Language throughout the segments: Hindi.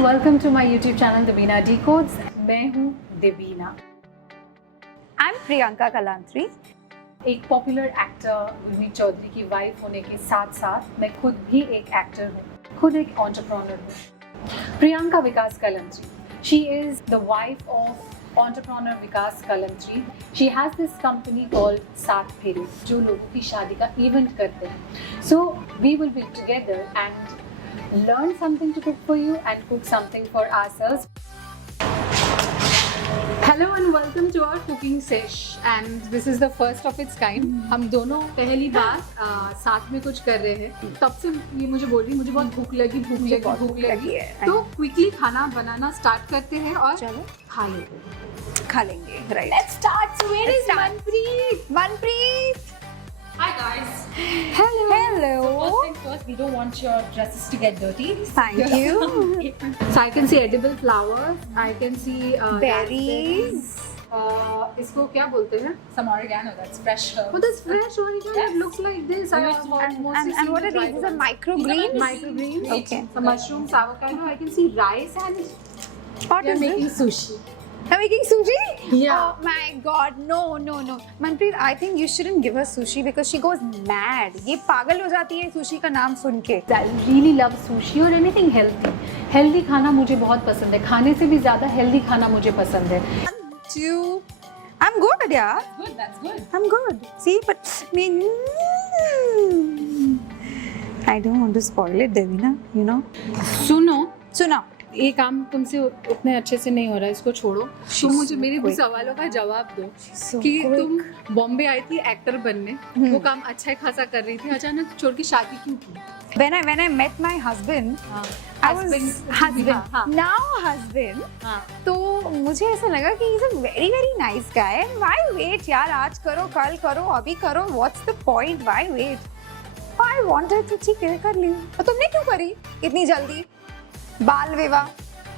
Welcome to my YouTube channel Devina decodes. मैं हूँ देवीना। I am Priyanka Kalantri. एक पॉपुलर एक्टर गुरमीत चौधरी की वाइफ होने के साथ साथ मैं खुद भी एक एक्टर हूँ, खुद एक एंटरप्रेन्योर हूँ। Priyanka Vikas Kalantri, she is the wife of entrepreneur Vikas Kalantri. She has this company called Saat Phere, जो लोगों की शादी का इवेंट करते हैं। So we will be together and learn something to cook for you and cook something for ourselves. Hello and welcome to our cooking sesh, and this is the first of its kind. हम दोनों पहली बार साथ में कुछ कर रहे हैं। तब से ये मुझे बोल रही, मुझे बहुत भूख लगी है। तो क्विकली खाना बनाना स्टार्ट करते हैं और चलो खा लेंगे। Right. Let's start. So where is Manpreet? Manpreet. Hi guys. Hello. First things first, we don't want your dresses to get dirty. Thank you. So I can see edible flowers. I can see Berries. इसको क्या बोलते हैं? Some oregano, that's fresh herbs. Oh, that's fresh oregano. Yes. It looks like this. I have mostly And seen what are the these? These are dried ones. microgreens? Microgreens. Okay. Some mushrooms, avocado. I can see rice and What we are is making this? sushi. You're making sushi? Yeah. Oh my god, no. Manpreet, I think you shouldn't give her sushi because she goes mad. ये पागल हो जाती है सुशी का नाम सुन के। I really love sushi or anything healthy. Healthy खाना मुझे बहुत पसंद है। खाने से भी ज़्यादा healthy खाना मुझे पसंद है। 1, 2. I'm good, yeah. That's good. I'm good. See, but I don't want to spoil it, Devina. You know. सुनो, ये काम तुमसे उतने अच्छे से नहीं हो रहा है, इसको छोड़ो। तुम मुझे मेरे quick. सवालों का जवाब दो So कि quick. तुम बॉम्बे आई थी एक्टर बनने, वो काम अच्छा खासा कर रही थी, अचानक छोड़ के शादी क्यों की? When I met my husband, I was husband. Now husband. तो मुझे ऐसा लगा कि he's a very very nice guy. Why wait यार, आज करो, कल करो, अभी करो. What's the point? Why wait? I wanted to ठीक है कर ली. तो तुमने क्यों करी इतनी जल्दी? बाल विवाह.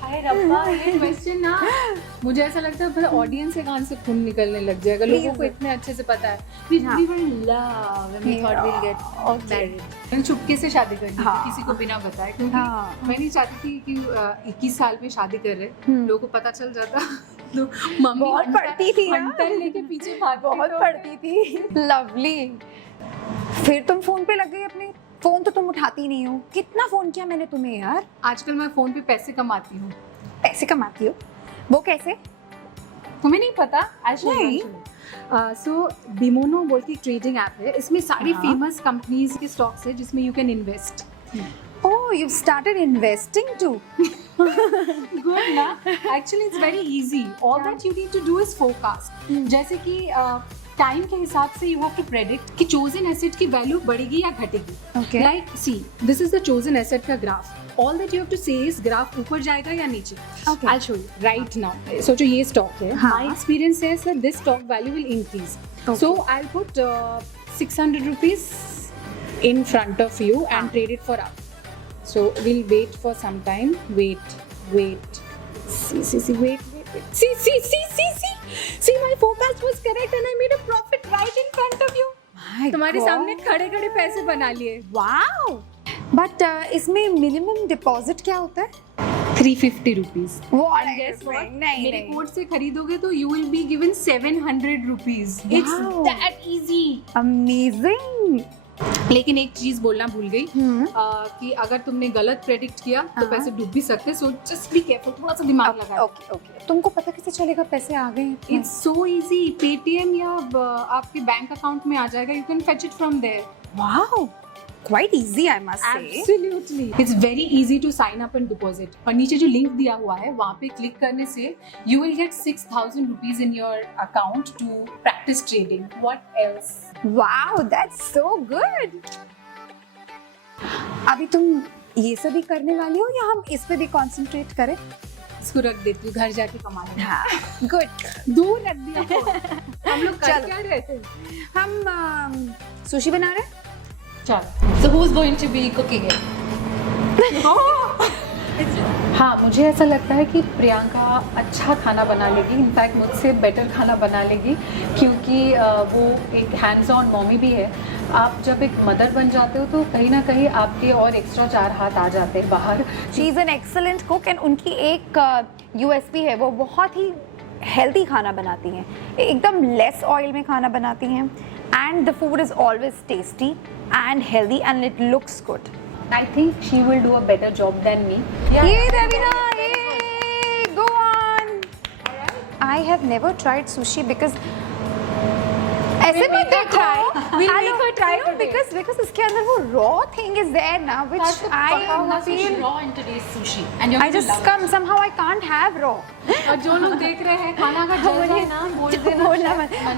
हाय रब्बा, ये क्वेश्चन ना मुझे ऐसा लगता है फिर ऑडियंस के कान से खून निकलने लग जाएगा। लोगों को इतने अच्छे से पता है we were in love and we thought we'll get married. मैंने चुपके से शादी कर ली थी, किसी को बिना बताए, क्योंकि मैं नहीं चाहती थी कि 21 साल में शादी कर रहे लोगों को पता चल जाता तो मम्मी बहुत पढ़ती थी ना, हंटर लेके पीछे भागती, बहुत पढ़ती थी। लवली। फिर तुम फोन पे लग गई अपने। फोन तो तुम उठाती नहीं हो। कितना फोन किया मैंने तुम्हें यार। आजकल मैं फोन पे पैसे कमाती हूँ। पैसे कमाती हो? वो कैसे? तुम्हें नहीं पता? नहीं। सो बिमोनो बोल की ट्रेडिंग ऐप है, इसमें सारी फेमस कंपनीज के स्टॉक्स है जिसमें you can invest. Oh, you've started investing too. Good ना? Actually it's very easy. All that you need to do is forecast. जैसे कि टाइम के हिसाब से you have to predict कि chosen asset की वैल्यू बढ़ेगी या घटेगी। Okay. Like see, this is the chosen asset का graph. All that you have to say is graph ऊपर जाएगा या नीचे। Okay. I'll show you right now. सोचो ये स्टॉक है। हाँ. My experience says that this stock value will increase. Okay. So I'll put 600 rupees in front of you and trade it for up. So we'll wait for some time. Wait. See, wait. See, my forecast was correct and I made a profit right in front of you. तुम्हारे सामने खड़े पैसे बना लिए। Wow. But इसमें मिनिमम डिपॉजिट क्या होता है? 350 rupees. What? And guess what? नहीं मेरे कोड से खरीदोगे तो you will be given 700 rupees. It's Wow. that easy. Amazing. लेकिन एक चीज बोलना भूल गई कि अगर तुमने गलत प्रेडिक्ट किया तो पैसे डूब भी सकते, सो जस्ट बी केयरफुल, थोड़ा सा दिमाग लगाओ। ओके। तुमको पता कैसे चलेगा पैसे आ गए? इट्स सो इजी, पेटीएम या आपके बैंक अकाउंट में आ जाएगा, you can fetch it from there. Wow, quite easy I must say. Absolutely. It's very easy to sign up and deposit. और नीचे जो लिंक दिया हुआ है वहाँ पे क्लिक करने से you will get 6,000 rupees in your account to practice trading. What else? Wow, that's so good. अभी तुम ये सब भी करने वाली हो या हम इस पे भी कंसंट्रेट करें? इसको रख देती हूँ, घर जाके कमा लेंगे। हाँ, गुड। दूर रख दिया फोन। हम लोग कर क्या रहे थे? हम सुशी बना रहे हैं। चलो। So who's going to be cooking it? हाँ, मुझे ऐसा लगता है कि प्रियंका अच्छा खाना बना लेगी, इनफैक्ट मुझसे बेटर खाना बना लेगी, क्योंकि वो एक हैंड्स ऑन मॉमी भी है। आप जब एक मदर बन जाते हो तो कहीं ना कहीं आपके और एक्स्ट्रा 4 हाथ आ जाते हैं बाहर। She is an excellent cook and उनकी एक यूएसपी है, वो बहुत ही हेल्दी खाना बनाती हैं, एकदम लेस ऑयल में खाना बनाती हैं, and the food is always tasty and healthy and it looks good. I think she will do a better job than me. ये देवीना, ये go on. I have never tried sushi because ऐसे We'll make her try. We'll make her try today. because इसके अंदर वो raw thing is there ना, which I feel raw in today's sushi, and you're I just come somehow I can't have raw. और जो लोग देख रहे हैं खाना का जल जाए ना, बोल देना। बोलना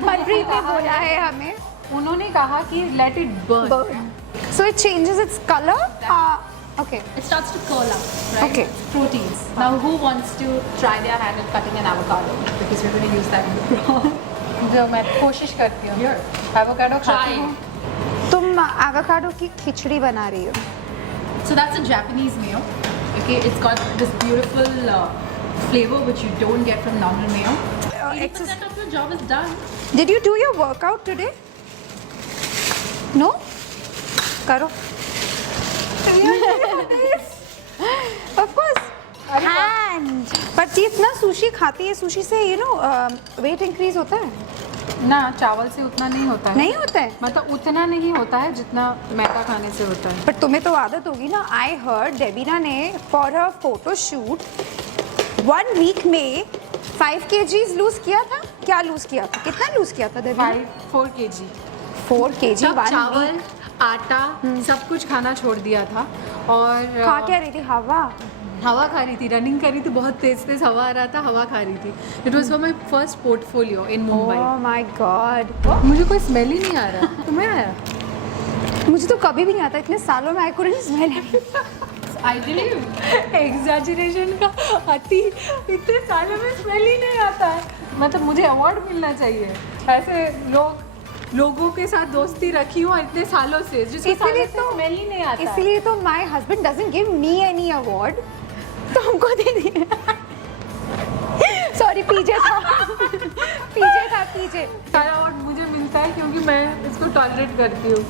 मनप्रीत ने बोला है हमें, उन्होंने कहा कि let it burn. so it changes its color. Okay. it starts to curl up, right? Okay. It's proteins. Now, who wants to try their hand at cutting an avocado? Because we're going to use that in the prawn. जो मैं कोशिश करती हूँ। Here. एवोकाडो खाती Try. हूँ। तुम एवोकाडो की खिचड़ी बना रही हो। So that's a Japanese mayo. Okay, it's got this beautiful flavor which you don't get from normal mayo. 80% of your job is done. Did you do your workout today? No? करो। Of course. And but ये इतना सुशी खाती है, सुशी से you know weight increase होता है? ना, चावल से उतना नहीं होता है। नहीं होता है। मतलब उतना नहीं होता है जितना मैदा खाने से होता है। पर तुम्हें तो आदत होगी ना। I heard डेबिना ने for her photo shoot 1 week में 5 kgs lose किया था। क्या lose किया था? कितना lose किया था डेबिना? 4 kg। 4 kg तब 1 चावल, week। आटा सब कुछ खाना छोड़ दिया था और खा क्या रही थी? हवा। हवा खा रही थी, रनिंग कर रही थी, बहुत तेज तेज हवा आ रहा था, हवा खा रही थी। It was for my first portfolio in Mumbai. Oh my God. मुझे कोई स्मेल ही नहीं आ रहा। तुम्हें आया? मुझे तो कभी भी नहीं आता, इतने सालों में I couldn't smell it. I believe. Exaggeration का अति, इतने सालों में स्मेल ही नहीं आता है। मतलब मुझे अवार्ड मिलना चाहिए। ऐसे लोगों के साथ दोस्ती रखी हूँ इतने सालों से, जिसके सालों से स्मेल ही नहीं आता। इसलिए तो my husband doesn't give me any award. तो हमको दे दिए। सॉरी, पीजे था। पीजे। सारा अवार्ड मुझे मिलता है क्योंकि मैं इसको टॉलरेट करती हूँ।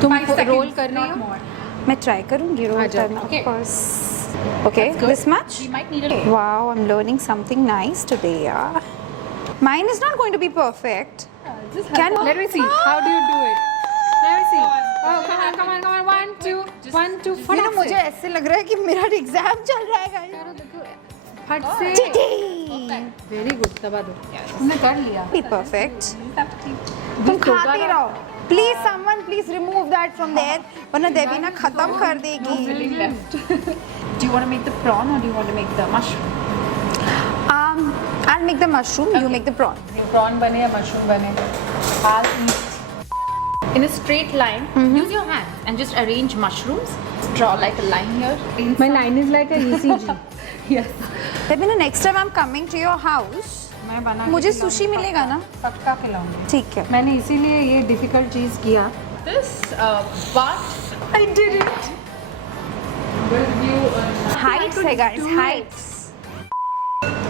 तुम रोल कर रही हो? मैं ट्राई करूंगी रोल जाओ। करना, Okay. of course. Okay, this much? We might need a Wow, I'm learning something nice today, yeah. Mine is not going to be perfect. Can Let me see. How do you do it? Let me see. Oh, come on. 1, 2, 1, 2. You know, मुझे ऐसे लग रहा है कि मेरा एग्जाम चल रहा है guys. फट से। वेरी गुड, दबा दो। तुमने कर लिया। Be perfect. तुम खाते रहो. Please, someone, please remove that from there. वरना देवीना खत्म कर देगी. Do you want to make the prawn or do you want to make the mushroom? I'll make the mushroom. You make the prawn. Prawn बने या मशरूम बने, I'll eat. In a straight line, use your hands and just arrange mushrooms. Draw like a line here. My line is like a ECG. Yes. Devina, next time I'm coming to your house. मैं बना के मुझे खिलाऊंगी, सुशी मिलेगा ना? पक्का खिलाऊंगी। ठीक है. मैंने इसीलिए ये डिफिकल्ट चीज़ किया। This but I did it. will give you Heights है guys, heights.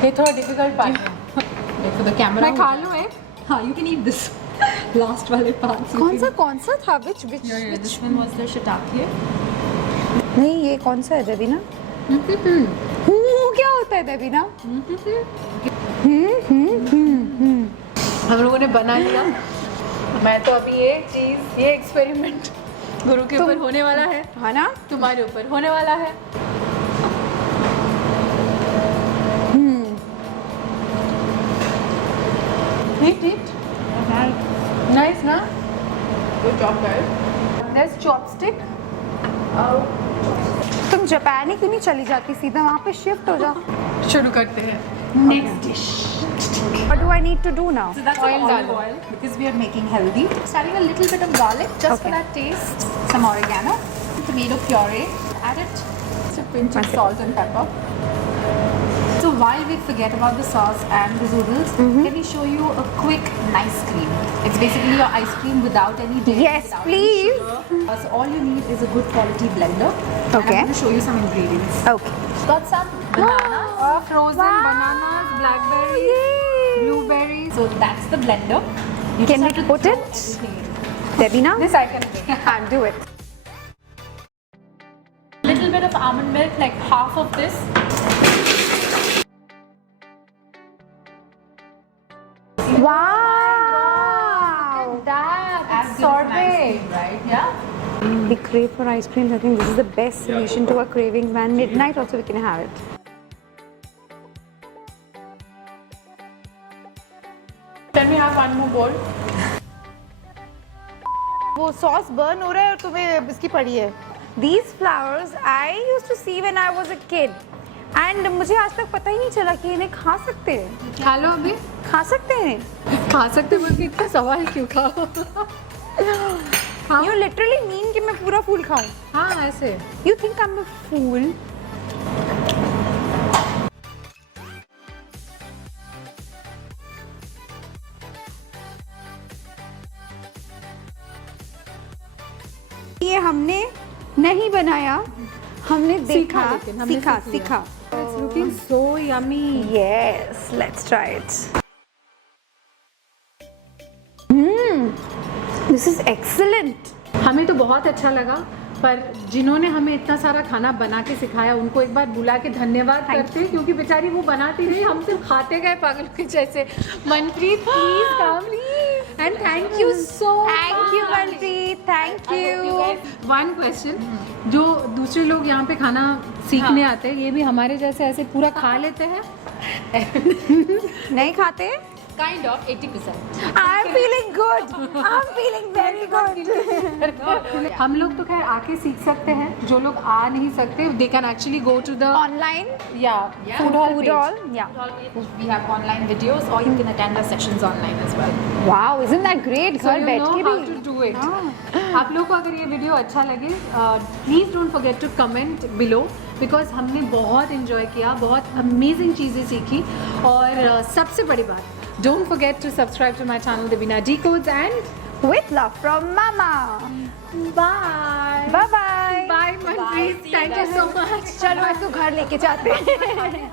ये थोड़ा डिफिकल्ट पार्ट है। for the camera. मैं खा लूँ एक? हाँ, you can eat this. Last वाले parts. कौन सा था? Which? Here, this one was the shiitake. नहीं, ये कौन सा है देवीना? क्या होता है देवीना? हम लोगों ने बना लिया। मैं तो अभी ये चीज़, ये एक्सपेरिमेंट गुरु के ऊपर होने वाला है, है ना? तुम्हारे ऊपर होने वाला है। Eat. Nice, ना? Good job, guys. There's chopstick. तुम जापान ही क्यों नहीं चली जाती, सीधा वहाँ पे शिफ्ट हो जाओ. शुरू करते हैं। Next dish. What do I need to do now? So that's Oil olive डालो. oil because we are making healthy. Starting a little bit of garlic just Okay. for that taste. Some oregano, tomato puree. Add it. Just a pinch of Okay. salt and pepper. So while we forget about the sauce and the noodles, can we show you a quick nice cream? It's basically your ice cream without any dairy. Yes, without please. Any sugar. So all you need is a good quality blender. And Okay. I'm going to show you some ingredients. Okay. Got some bananas, frozen Wow. bananas, blackberries, Yay. blueberries. So that's the blender. You Can just we have to put throw it? everything in. Devina? This I can do. I'll do it. Little bit of almond milk, like half of this. Wow! That As it's good as an ice sorbet. cream, right? Yeah. We crave for ice cream. I think this is the best solution to our cravings. And midnight also we can have it. Then we have one more bowl. वो सॉस बर्न हो रहा है और तुम्हें इसकी पड़ी है. These flowers I used to see when I was a kid. And मुझे आज तक पता ही नहीं चला कि इन्हें खा सकते हैं. खा लो अभी. खा सकते हैं. खा सकते बोल के इतना सवाल क्यों खाओ? You literally mean कि मैं पूरा फूल खाऊं? हाँ ऐसे. You think I'm a fool? ये हमने नहीं बनाया, हमने देखा, लेकिन हमने सीखा, सीख लिया. सीखा. It's looking so yummy. Yes, let's try it. This is excellent. हमें तो बहुत अच्छा लगा, पर जिन्होंने हमें इतना सारा खाना बना के सिखाया उनको एक बार बुला के धन्यवाद करते हैं, क्योंकि बेचारी वो बनाती रही, हम सिर्फ खाते गए पागलों के जैसे. Manpreet please come and thank you so Thank you, Manpreet. Thank you. One question, जो दूसरे लोग यहाँ पे खाना सीखने आते हैं, ये भी हमारे जैसे ऐसे पूरा खा लेते हैं? नहीं खाते? Kind of 80%. I'm feeling good. I'm feeling very good. हम लोग तो खैर आके सीख सकते हैं, जो लोग आ नहीं सकते they can actually go to the Online? food hall Food page. hall? Yeah. We have online videos, or you can attend our sessions online as well. Wow, isn't that great? So घर you बैठ know के how भी. to do it. आप लोग को अगर ये वीडियो अच्छा लगे, please don't forget to comment below, because हमने बहुत इन्जॉय किया, बहुत अमेजिंग चीज़ें सीखी, और सबसे बड़ी बात, don't forget to subscribe to my channel Devina Decodez and With love from Mama. bye. Bye bye. Bye Manpreet, thank you so much. चलो इसको घर लेके जाते हैं.